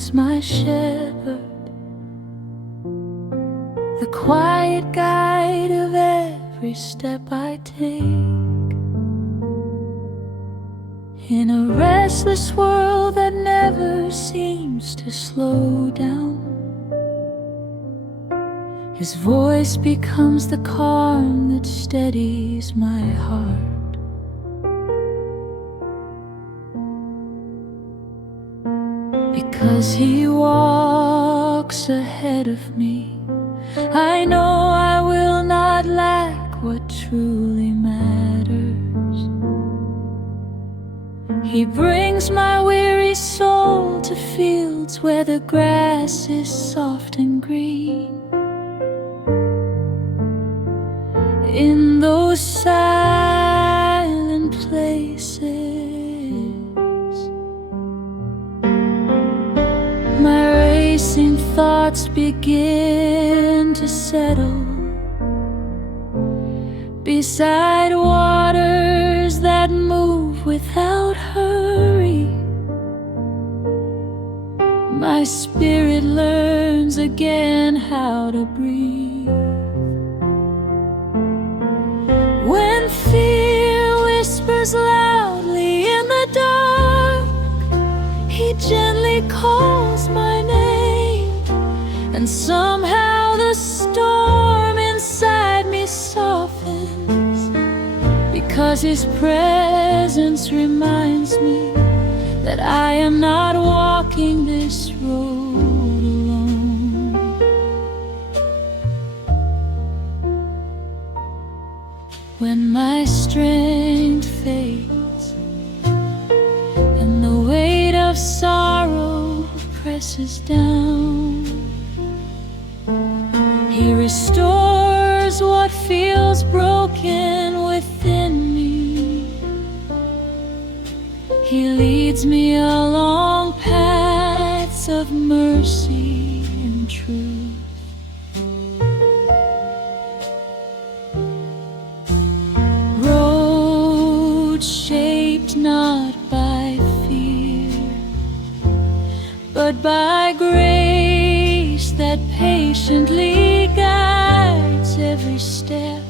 is my shepherd, the quiet guide of every step I take. In a restless world that never seems to slow down, His voice becomes the calm that steadies my heart. Because He walks ahead of me, I know I will not lack what truly matters. He brings my weary soul to fields where the grass is soft and green. In those silent places, my racing thoughts begin to settle beside waters that move without hurry. My spirit learns again how to breathe. When fear whispers loudly in the dark, He gently calls my name, and somehow the storm inside me softens, because His presence reminds me that I am not walking this road alone. When my strength fades and the weight of sorrow presses down, He restores what feels broken within me. He leads me along paths of mercy and truth. Roads shaped not by fear, but by grace that patiently guides every step,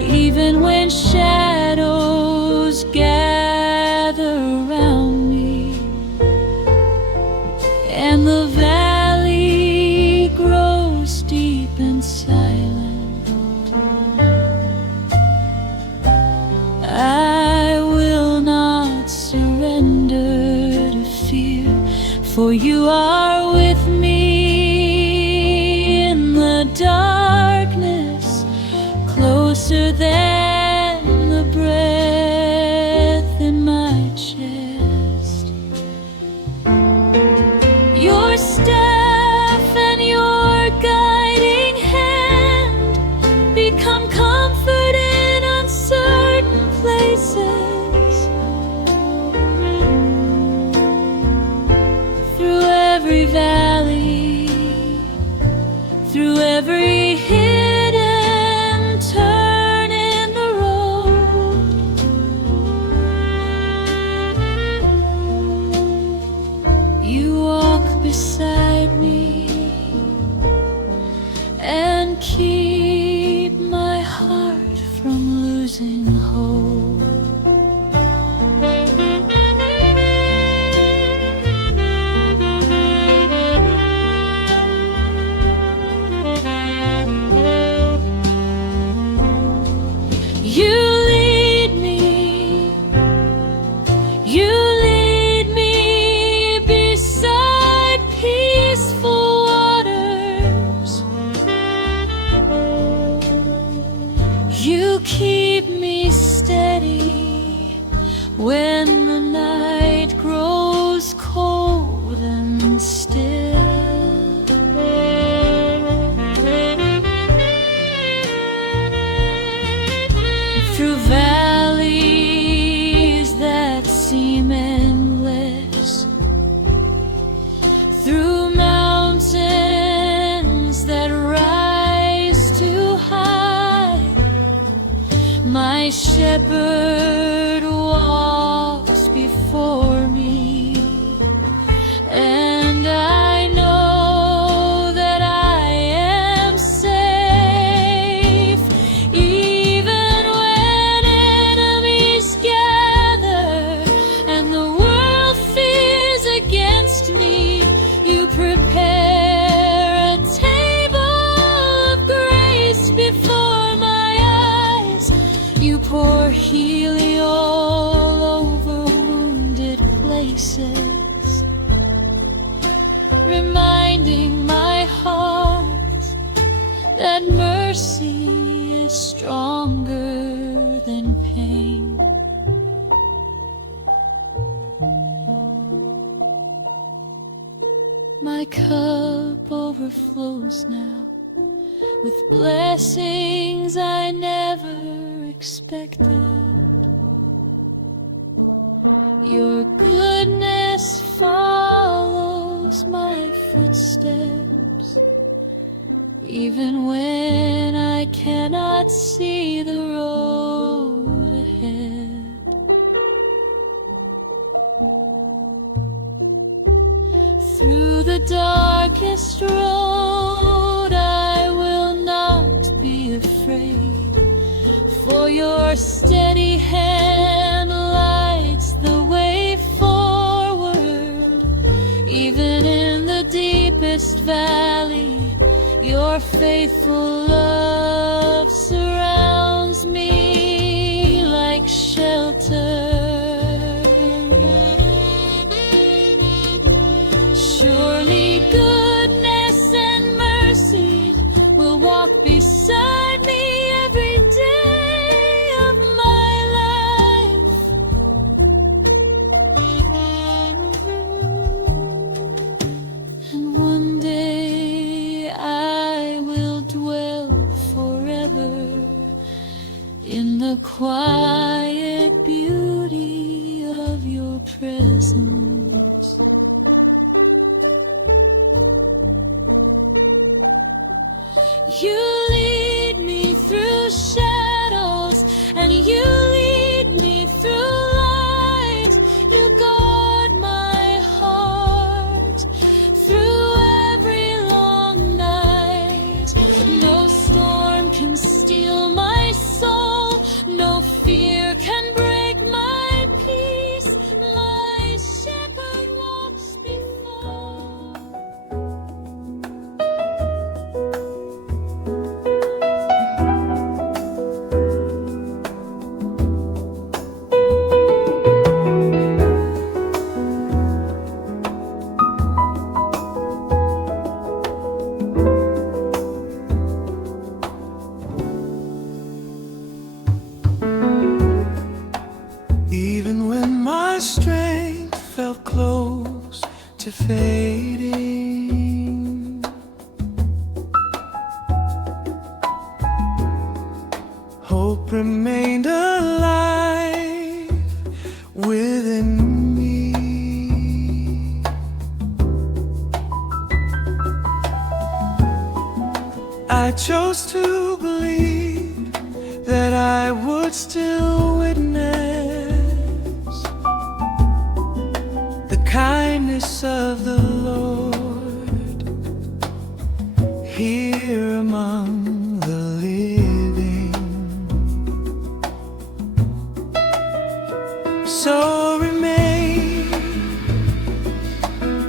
even when shadows gather around me and the valley grows deep and silent. I will not surrender to fear, for You are with me in the darkness, closer than the breath in my chest. Your staff and Your guiding hand become comfort in uncertain places. Through every valley, through every hidden turn in the road, You walk beside me and keep my heart from losing hope. You lead me beside peaceful waters. You keep me steady when the night grows cold and still. Through valleys that seem endless, through mountains that rise too high, my shepherd walks before me, and reminding my heart that mercy is stronger than pain. My cup overflows now with blessings I never expected. Your goodness follows my footsteps, even when I cannot see the road ahead. Through the darkest road I will not be afraid, for your steady hand lights the way forward. Even in the deepest valley, your faithful love surrounds me like shelter. Surely goodness and mercy will walk beside me every day of my life. And one day I will dwell forever in the quiet beauty of your presence. You lead me through shadows, and you lead me through light. You guard my heart through every long night. No storm can steal my soul, no fear can break my peace. My shepherd walks before. Even when my strength felt close to fading, hope remained alive within me. I chose to believe that I would still witness the kindness of the Lord here among the living. So remain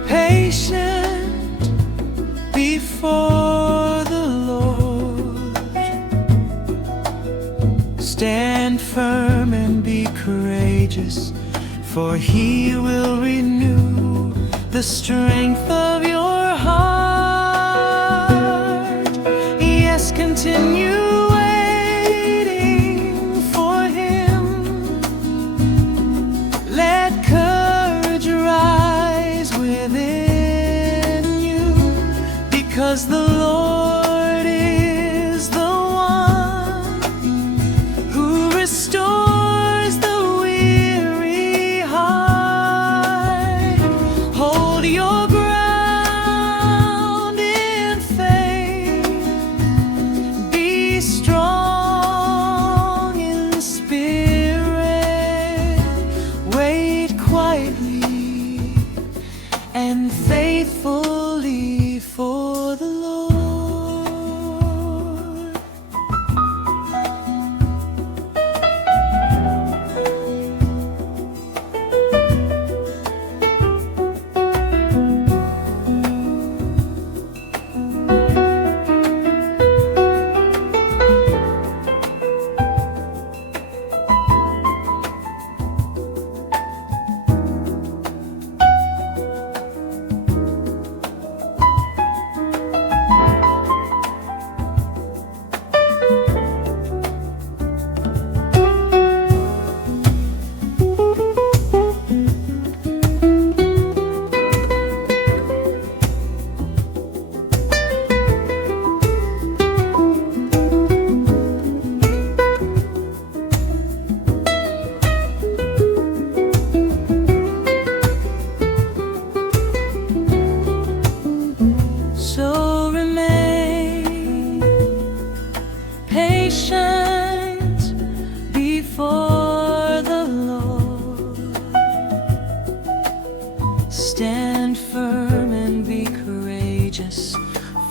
patient before the Lord. Stand firm and be courageous, for He will renew the strength of your heart. Yes, continue waiting for Him. Let courage rise within you, because the Lord is the one who restores the weary heart. Hold your ground in faith. Be strong in spirit. Wait quietly and faithfully for the Lord.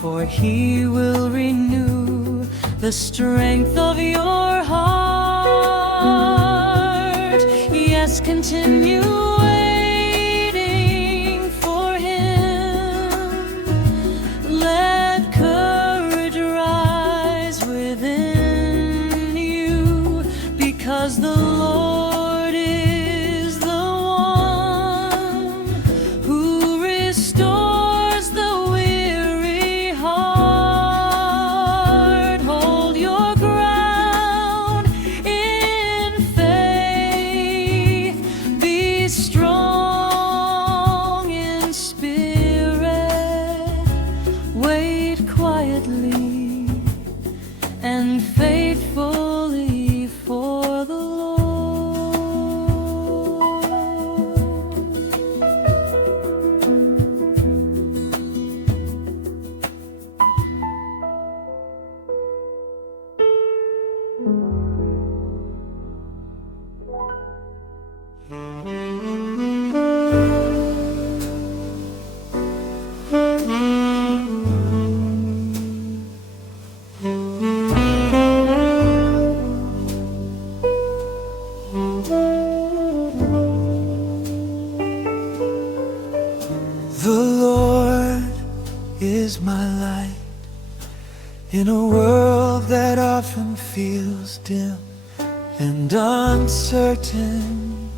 for He will renew the strength of your heart. Yes, continue waiting for Him. Let courage rise within you, because the Lord is the one who restores the weary heart. Hold your ground in faith. Be strong in spirit. Wait quietly and faithfully for the Lord. The Lord is my light in a world that often feels dim and uncertain.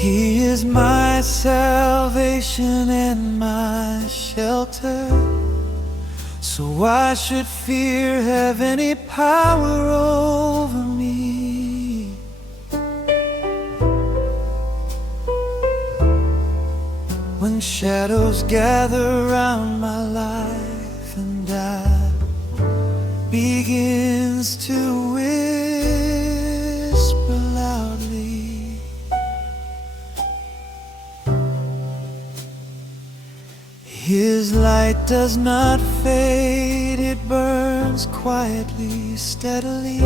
He is my salvation and my shelter, so why should fear have any power over me? When shadows gather round my life and doubt begins to whisper loudly, His light does not fade, it burns quietly, steadily,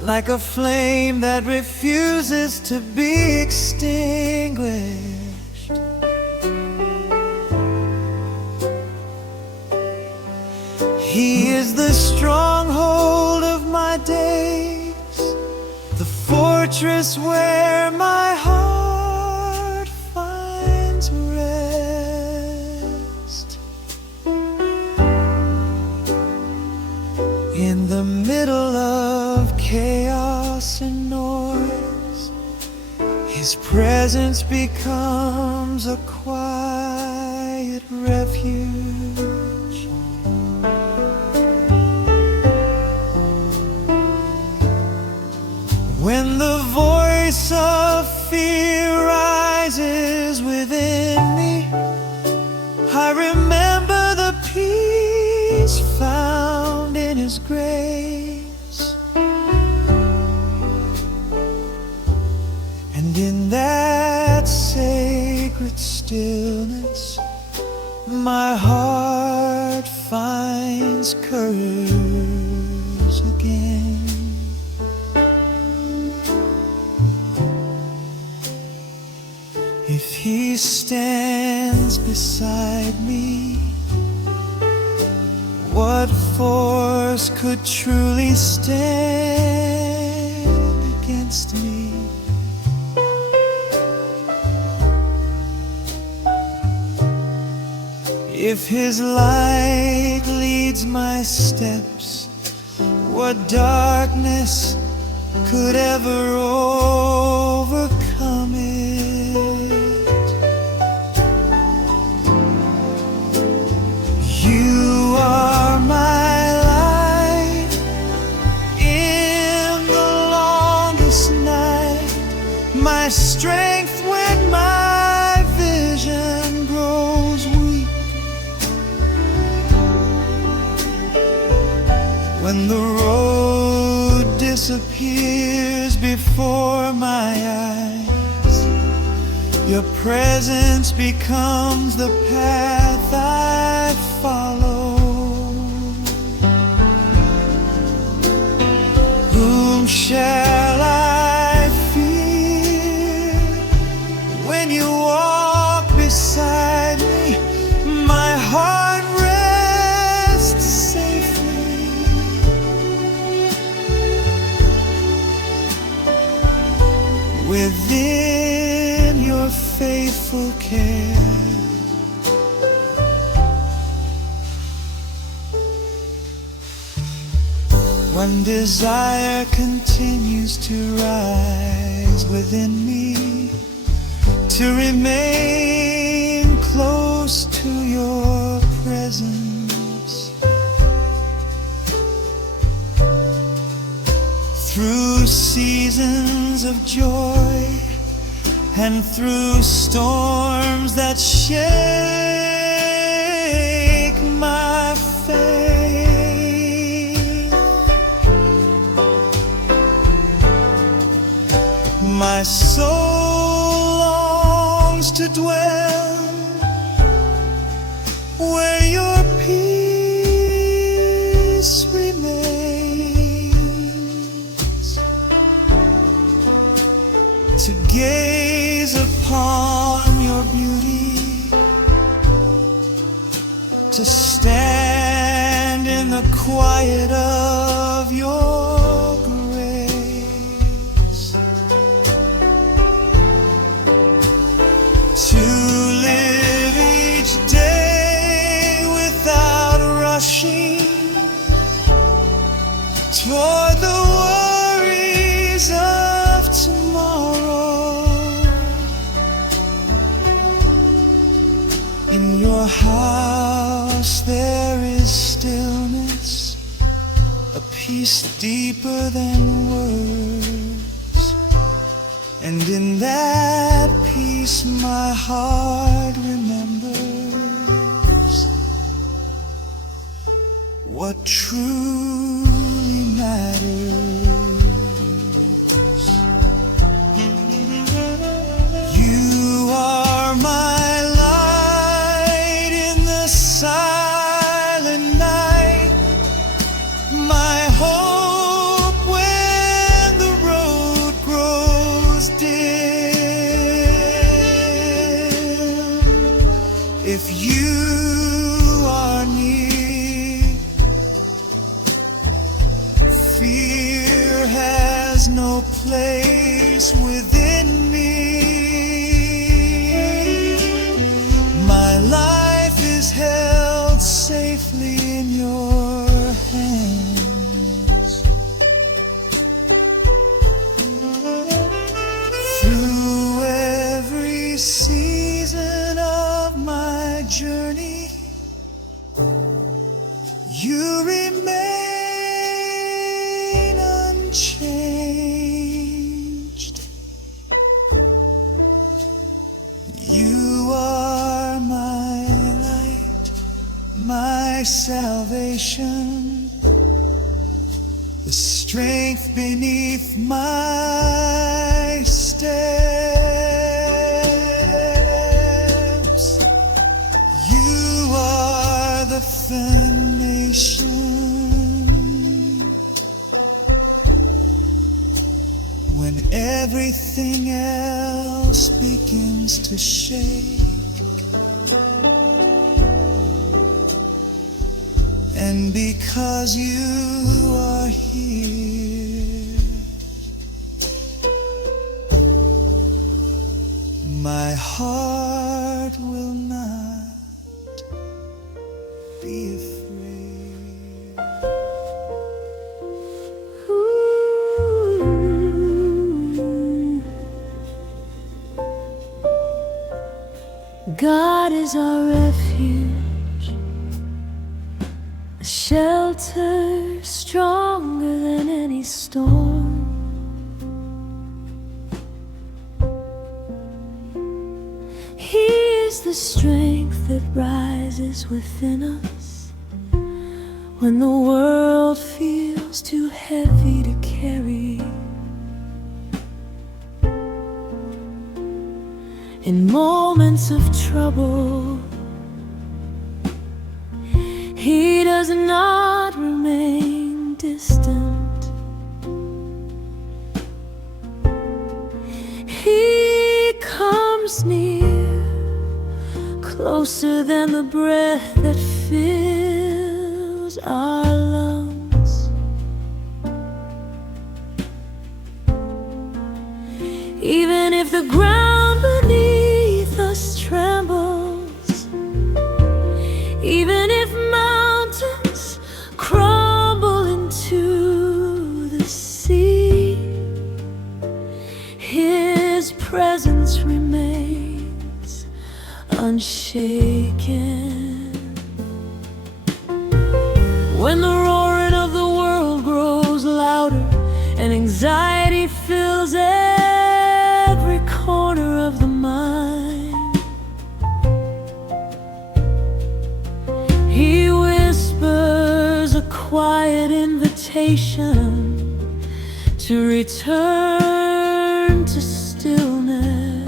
like a flame that refuses to be extinguished. He is the stronghold of my days, the fortress where my heart finds rest. In the middle of chaos and noise, His presence becomes a quiet refuge. When the voice of fear rises within me, I remember the peace found in His grace. And in that sacred stillness, my heart finds courage again. If He stands beside me, what force could truly stand against me? If His light leads my steps, what darkness could ever overcome it? You are my light in the longest night, my strength when my vision grows weak. When the road disappears before my eyes, Your presence becomes the path I follow. Whom shall I fear within your faithful care. When desire continues to rise within me, to remain close to your presence, through seasons of joy and through storms that shake my faith, my soul longs to dwell where your peace remains, to gaze upon your beauty, to stand in the quiet of your grace, to live each day without rushing toward the worries of tomorrow. In your house there is stillness, a peace deeper than words, and in that peace my heart remembers what truly matters. You are my light in the silent night, my hope when the road grows dim. If you are near, fear has no place within me. My life is held safely in your hands. Through every season of my journey, you remain unchanged. You are my light, my salvation, the strength beneath my steps. You are the foundation when everything else begins to shake. And because you are here, my heart will not be afraid. God is our refuge, a shelter stronger than any storm. He is the strength that rises within us when the world feels too heavy to carry. In moments of trouble, He does not remain distant. He comes near, closer than the breath that fills our lungs. Even if the ground beneath us trembles, even if mountains crumble into the sea, His presence remains unshaken. When the roaring of the world grows louder and anxiety fills every corner of the mind, He whispers a quiet invitation to return to stillness.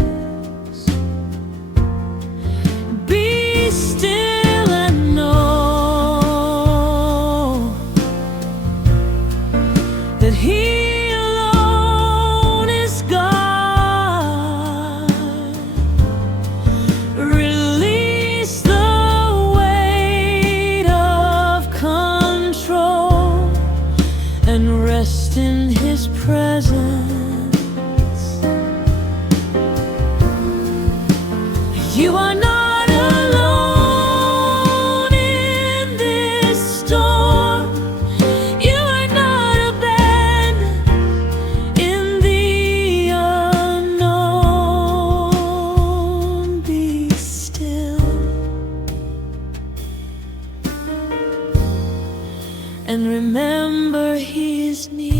Be still and know that He alone is God. Release the weight of control and rest in His presence. You are not alone in this storm. You are not abandoned in the unknown. Be still and remember He is near.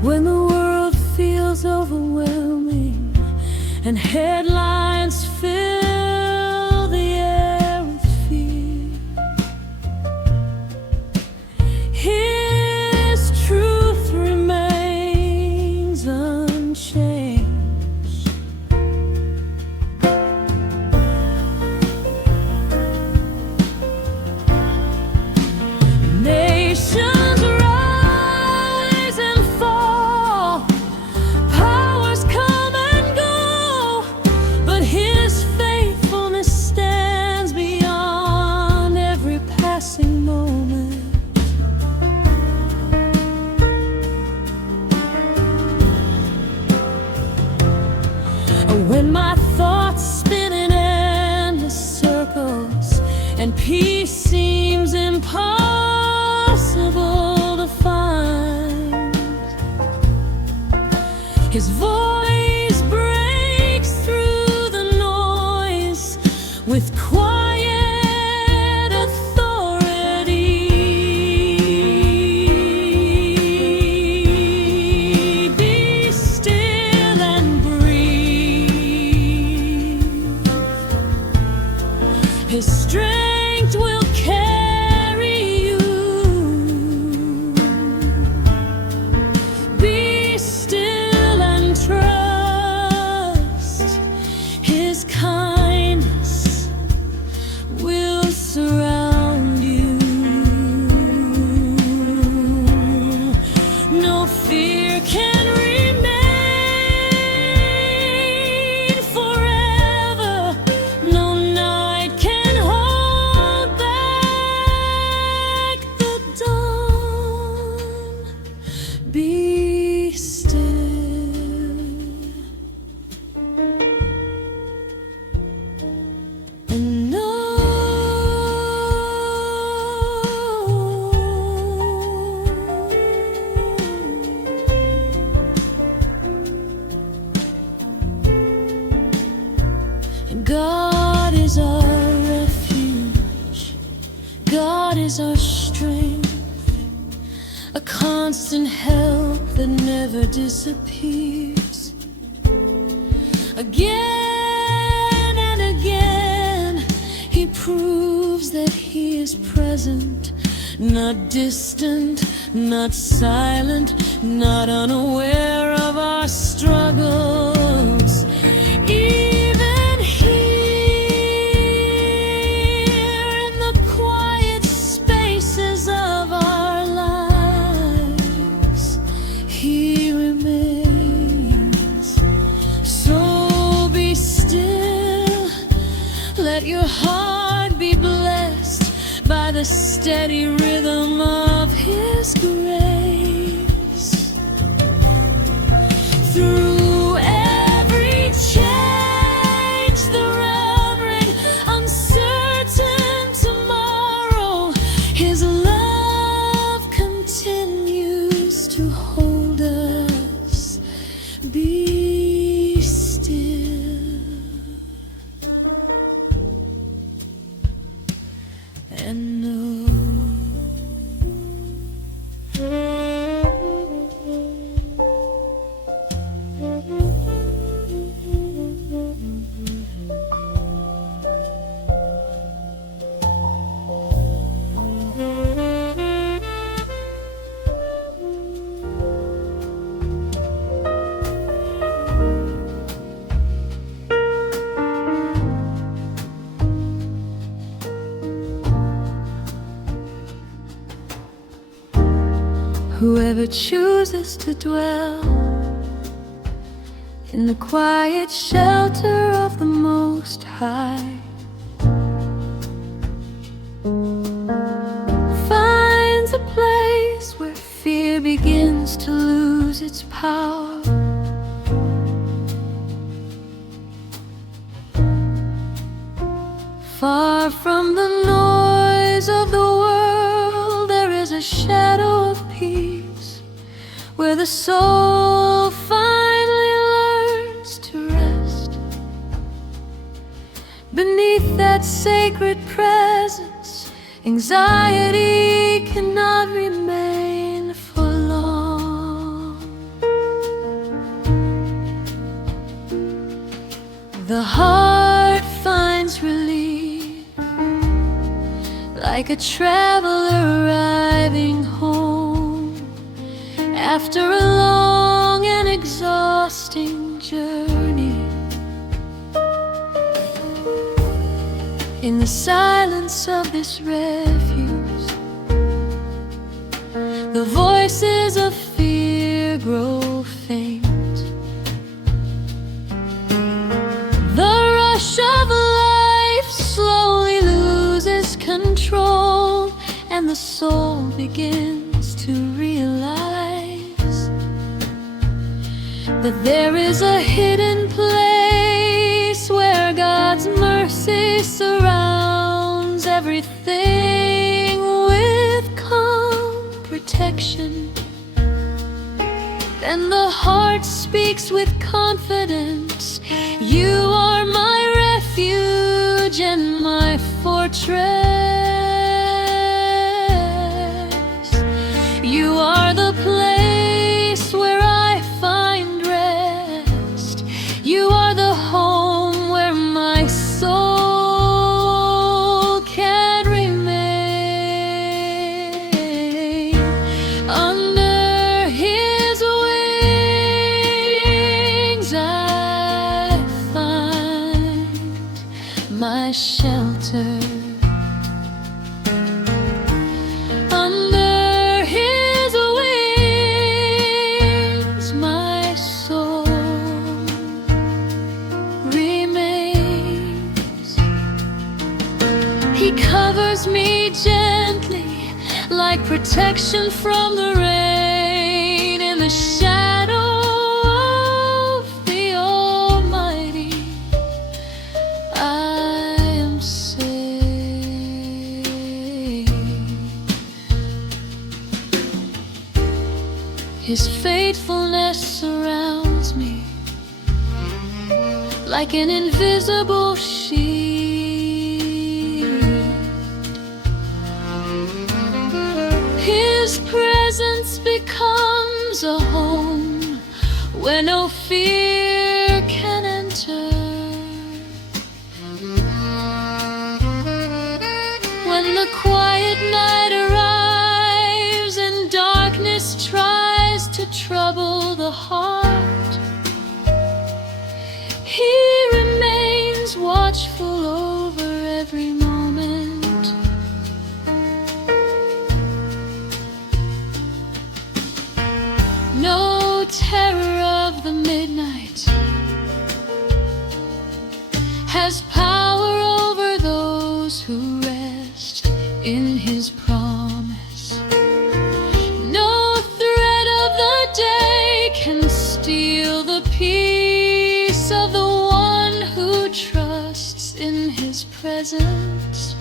When the world feels overwhelming and headlines fill the air with fear, His truth remains unchanged. Nations rise and fall, powers come and go, but His faithfulness stands beyond every passing moment. When my thoughts spin in endless circles and peace seems impossible to find, His voice breaks through the noise with quiet authority. Be still and breathe. His strength will carry you. Be still and trust. His kindness will surround you. No fear can remain forever. No night can hold back the dawn. Be still and know God is our refuge, God is our strength, a constant help that never disappears. Again and again, He proves that He is present, not distant, not silent, not unaware of our struggles. Even here in the quiet spaces of our lives, He remains. So be still, let your heart be blessed by the steady rhythm of His grace. Through every change, through uncertain tomorrow, His love continues to hold us. Be still and know. Whoever chooses to dwell in the quiet shelter of the Most High finds a place where fear begins to lose its power. Far from the noise of the world, there is a shadow of peace, where the soul finally learns to rest. Beneath that sacred presence, anxiety cannot remain for long. The heart finds relief, like a traveler arriving home after a long and exhausting journey. In the silence of this refuge, the voices of fear grow faint. The rush of life slowly loses control, and the soul begins to realize that there is a hidden place where God's mercy surrounds everything with calm protection. Then the heart speaks with confidence, "You are my refuge and my fortress. You are the place where I find rest. You are the home where my soul can remain. Under His wings I find my shelter. Under His wings my soul remains. He covers me gently, like protection from the rain. In the shadow of the Almighty, I am safe. His faithfulness surrounds me like an invisible shield. His presence becomes a home where no fear can enter. When the quiet night arrives and darkness tries to trouble the heart, He remains watchful over every moment. No terror of the midnight has power over those who rest in His promise. No threat of the day can steal the peace of the one who trusts in His presence.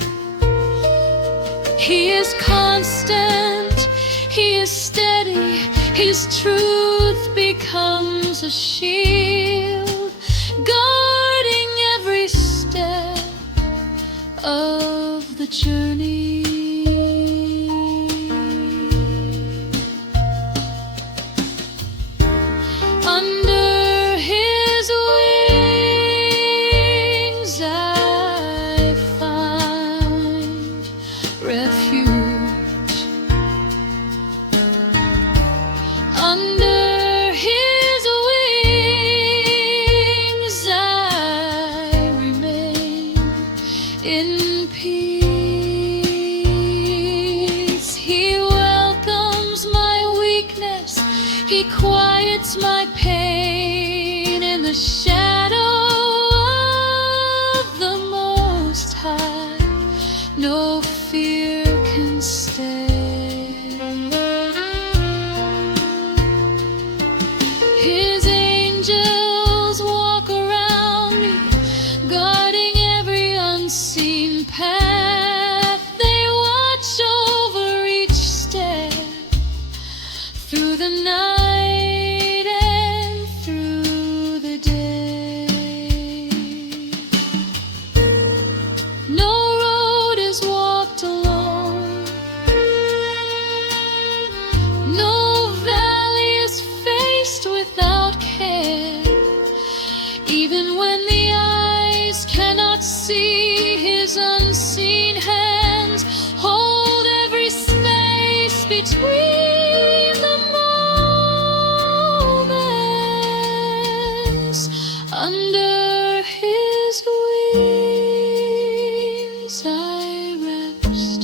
He is constant, He is steady, His truth becomes a shield, guarding every step of the journey. Under His wings I find refuge. Under His wings I remain in peace. He welcomes my weakness, He quiets my pain in the shadow of the Most High. No fear can stay. His angels walk around me, guarding every unseen path. They watch over each step through the night and through the day. No road is walked alone, no valley is faced without care. Even when the eyes cannot see, His unseen hands hold every space between the moments. Under His wings I rest.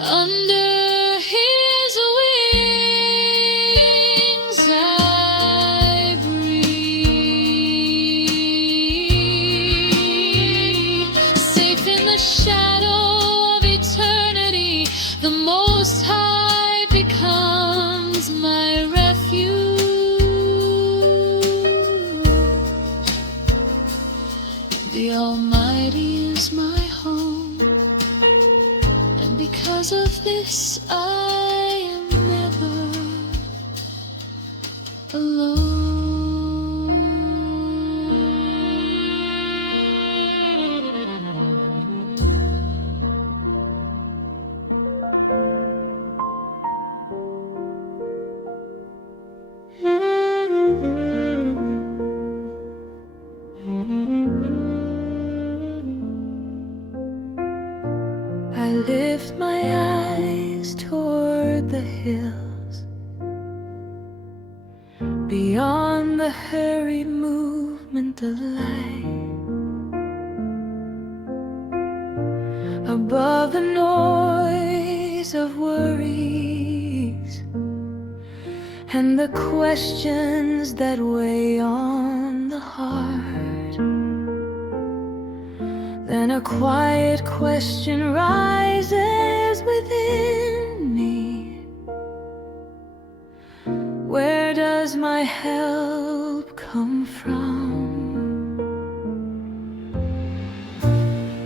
Under His wings I breathe. Safe in the shadow of eternity, the Most High becomes my refuge. The Almighty is my home, and because of this I am never alone. I lift my eyes toward the hills, beyond the hurried movement of life, above the noise of worries and the questions that weigh on the heart. Then a quiet question rises within me: where does my help come from?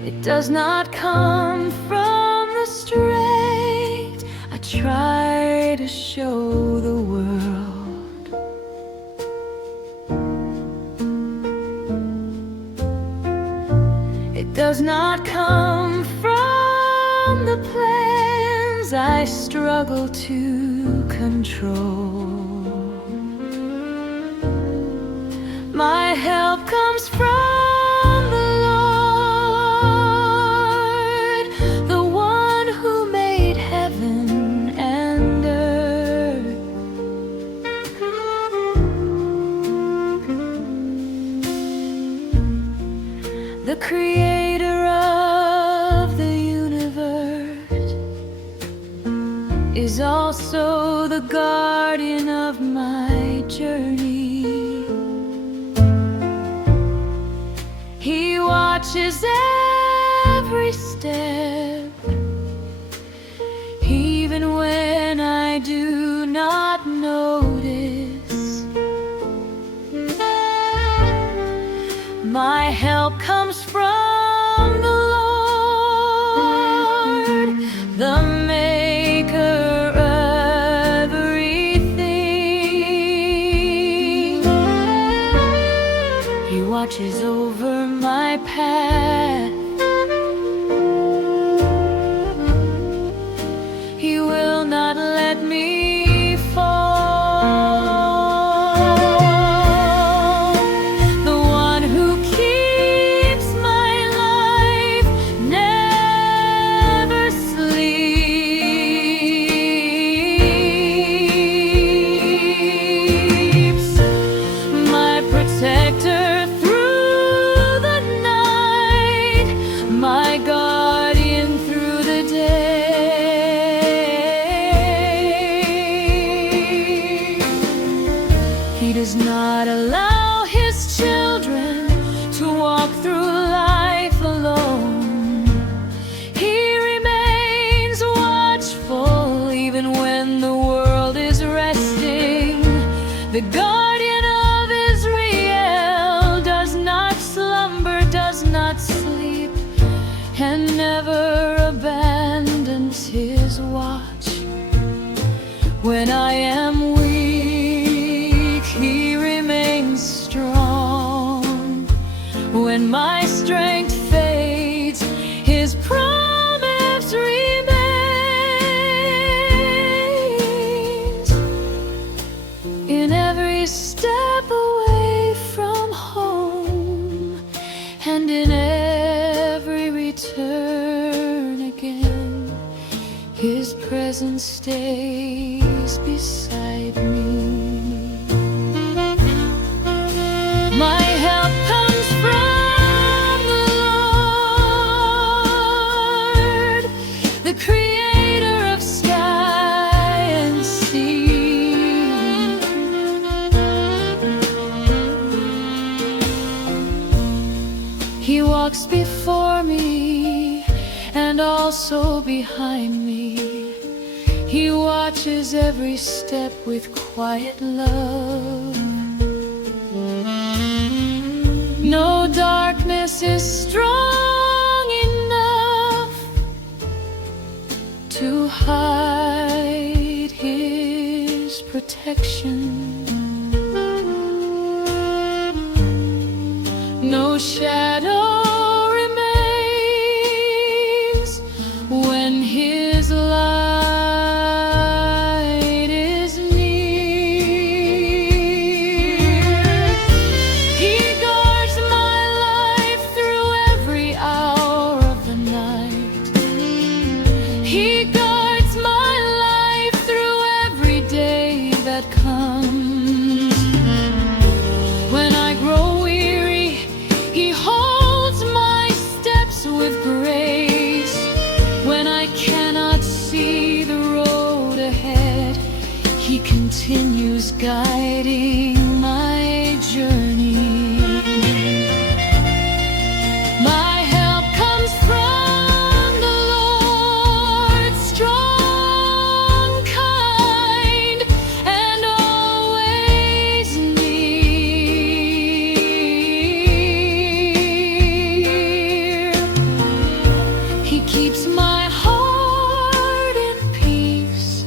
It does not come from the straight. I try to show the world. It does not come from the plans I struggle to control. My help comes from the Lord, the one who made heaven and earth. The creator of the universe is also the guardian of my journey. He watches every step, even when I do not notice. My help comes from the Lord, the maker of everything. He watches over my path. He will not let me fall. The one who keeps my life never sleeps. My protector through the night, my guardian through the day. He does not allow his children to walk through life alone. He remains watchful even when the world is resting. The guardian of Israel does not slumber, does not sleep, and never abandons his watch. When I am weak, he remains strong. When my strength fades, his promise remains. In every step away from home, and in every return again, his presence stays beside me. My help comes from the Lord, the creator of sky and sea. He walks before me and also behind me. He watches every step with quiet love. No darkness is strong enough to hide his protection. No shadow remains when his light is near. He guards my life through every hour of the night. He guards my life through every day that comes. When I grow weary, he holds my steps with grace. When I cannot see the road ahead, he continues guiding my journey. My help comes from the Lord, strong, kind, and always near. He keeps my heart in peace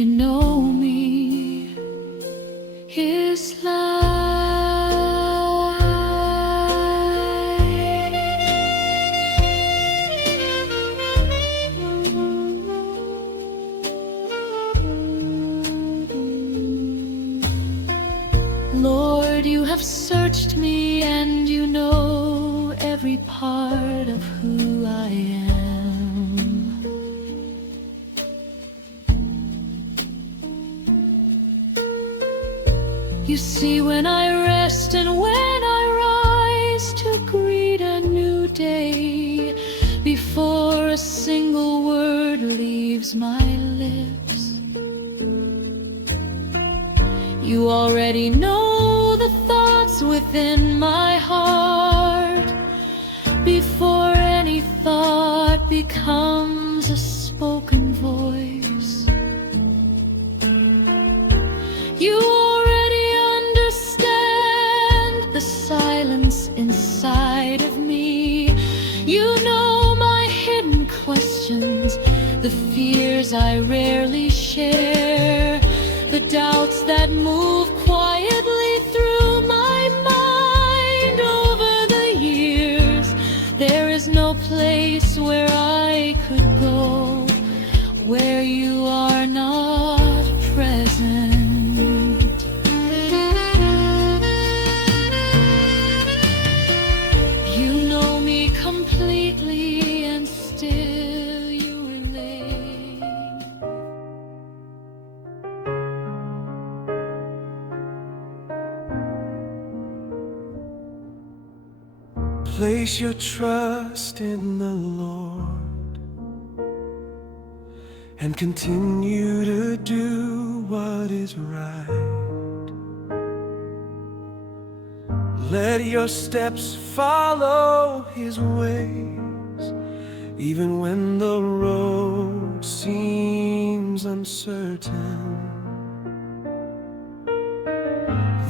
you know me, His Lord, you have searched me and you know every part of who I am. You see when I rest and when I rise to greet a new day, before a single word leaves my lips. You already know the thoughts within my heart, before any thought becomes a spoken voice. You already understand the silence inside of me. You know my hidden questions, the fears I rarely share, the doubts that move quietly through my mind over the years. There is no place where I could go where you are not present. You know me completely and still you remain. Place your trust in the Lord and continue to do what is right. Let your steps follow His ways, even when the road seems uncertain.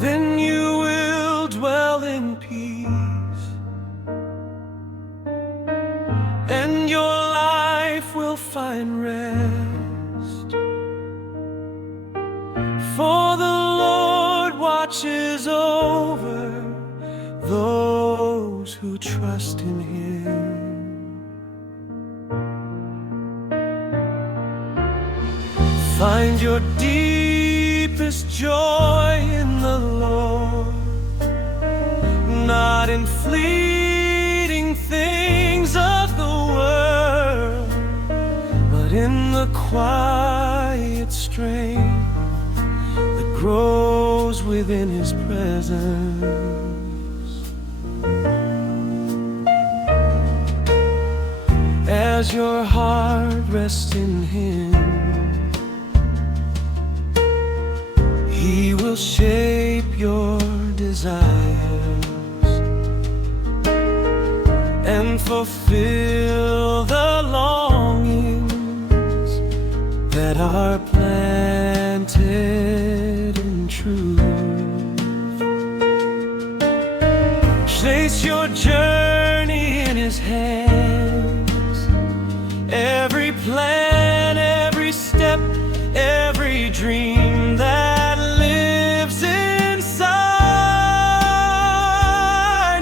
Then you will dwell in peace, and your life will find rest. For the Lord watches over those who trust in Him. Find your deepest joy in the Lord, not in fleeting things of the world, but in the quiet strength that grows within His presence. As your heart rests in Him, He will shape your desires and fulfill the longings that are planted in truth. Place your journey in His hands, every plan, every step, every dream that lives inside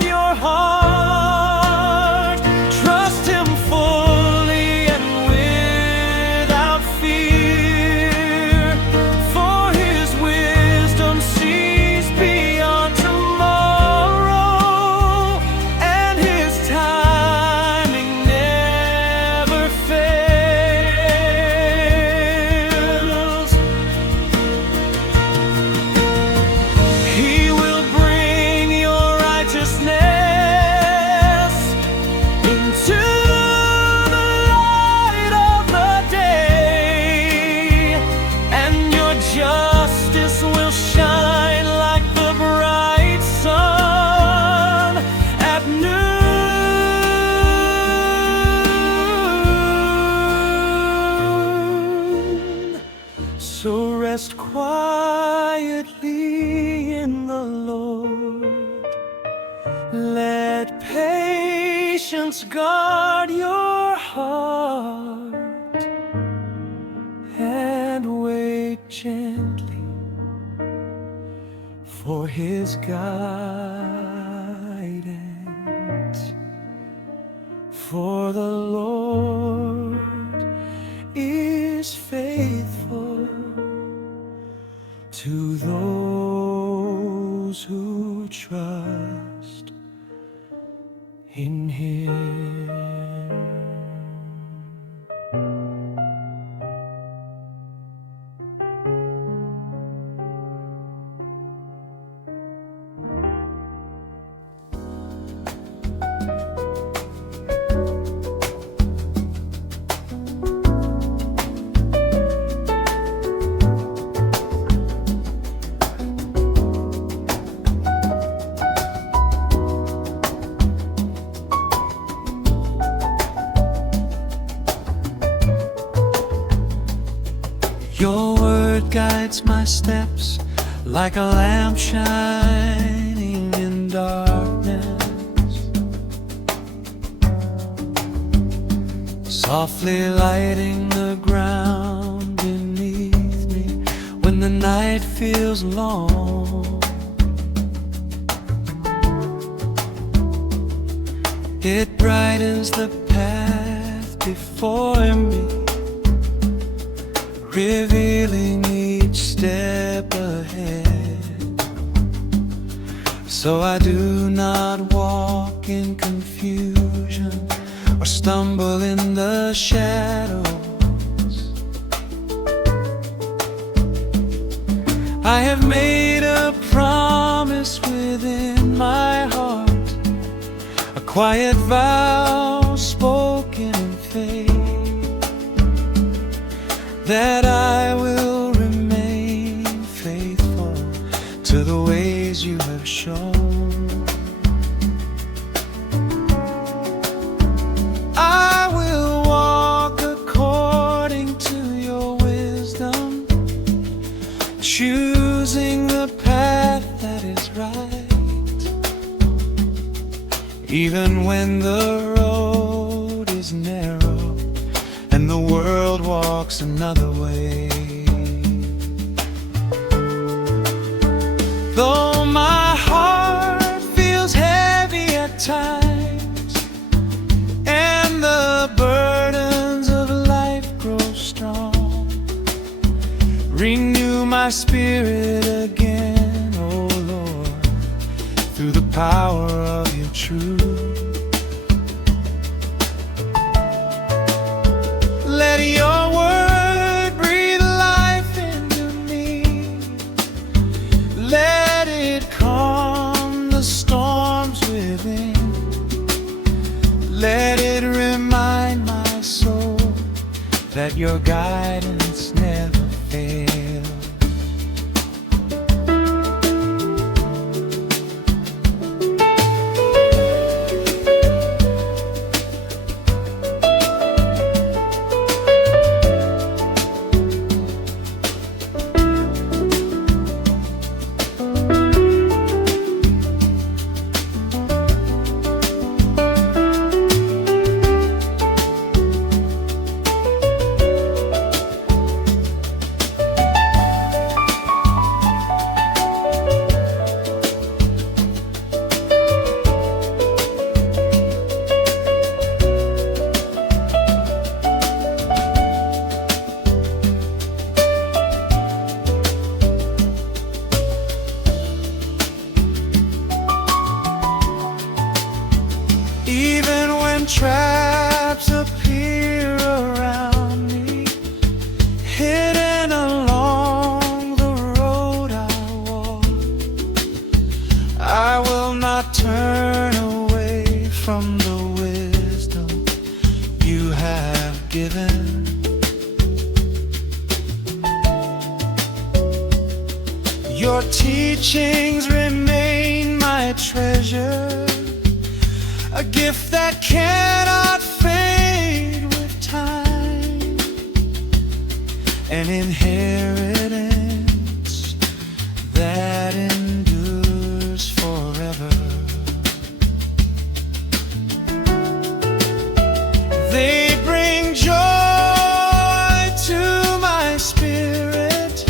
your heart. Trust Him fully and without fear, for His wisdom sees beyond tomorrow, and His timing never fails. He will bring your righteousness into the light of the day, and your justice will shine like the bright sun at noon. So rest quietly in the Lord. Let patience guard your heart and wait gently for His guidance. For the Lord is faithful to those who trust in Him. Your word guides my steps like a lamp shining in darkness, softly lighting the ground beneath me when the night feels long. It brightens the path before me, revealing each step ahead, so I do not walk in confusion or stumble in the shadows. I have made a promise within my heart, a quiet vow spoken in faith, that I will remain faithful to the ways you have shown. I will walk according to your wisdom, choosing the path that is right, even when the road is narrow and the world walks another way. Though my heart feels heavy at times and the burdens of life grow strong, renew my spirit again, oh Lord, through the power of your truth. Let your word breathe life into me. Let it calm the storms within. Let it remind my soul that your guidance never fails. Even when traps appear around me, hidden along the road I walk, I will not turn away from the wisdom you have given. Your teachings remain my treasure, a gift that cannot fade with time, an inheritance that endures forever. They bring joy to my spirit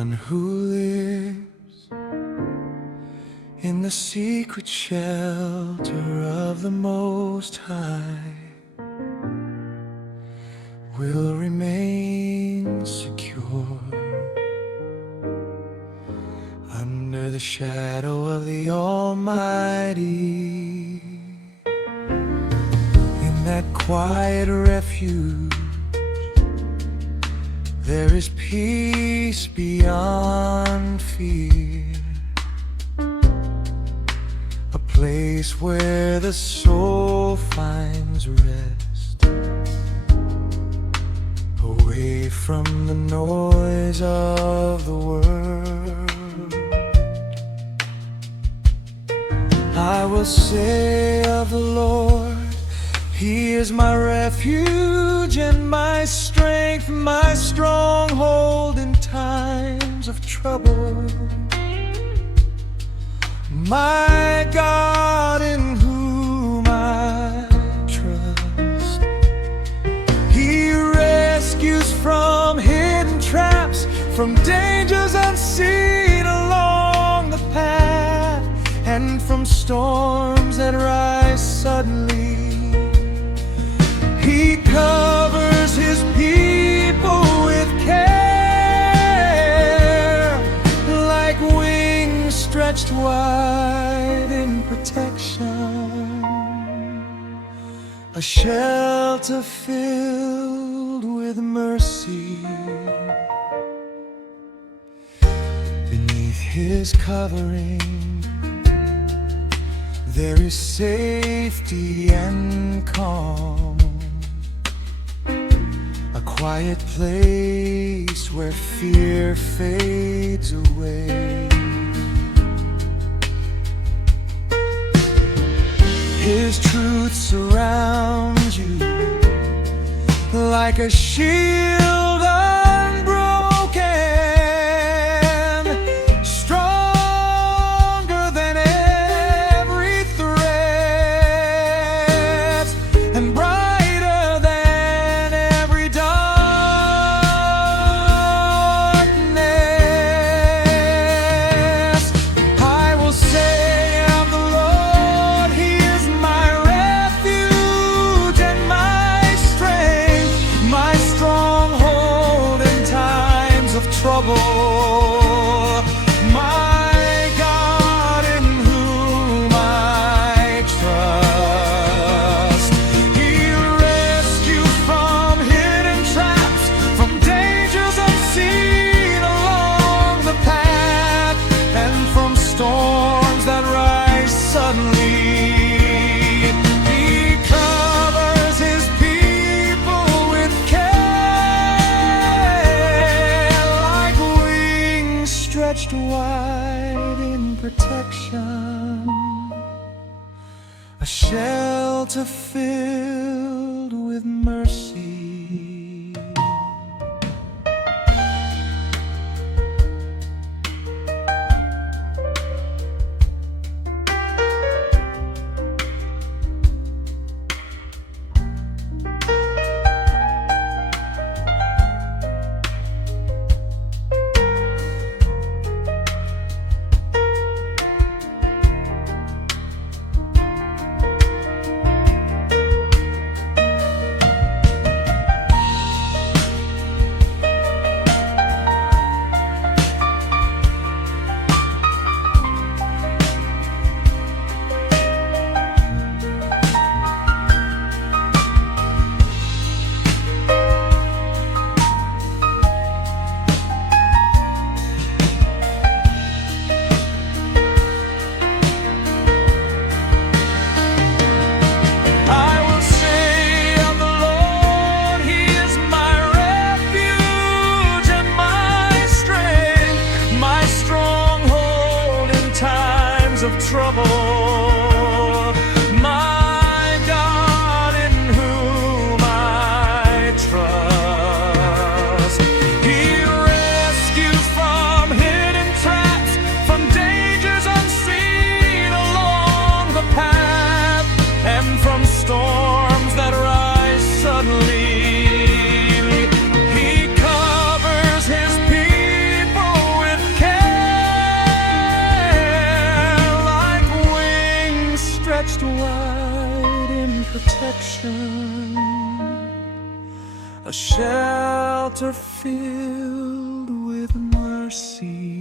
one who lives in the secret shelter of the Most High will remain secure under the shadow of the Almighty. In that quiet refuge, there is peace beyond fear, a place where the soul finds rest, away from the noise of the world. I will say of the Lord, He is my refuge and my strength, my stronghold in times of trouble. My God in whom I trust. He rescues from hidden traps, from dangers unseen along the path, and from storms that rise suddenly. He covers His people with care, like wings stretched wide in protection, a shelter filled with mercy. Beneath His covering, there is safety and calm, a quiet place where fear fades away. His truth surrounds you like a shield unbroken, stronger than every threat, and brighter than every darkness. I will say of the Lord, He is my refuge and my strength, my stronghold in times of trouble. My God in whom I trust. He rescues from hidden traps, from dangers unseen along the path, and from storms that rise suddenly. He covers His people with care, like wings stretched wide in protection, a shelter filled with mercy. shelter filled with mercy.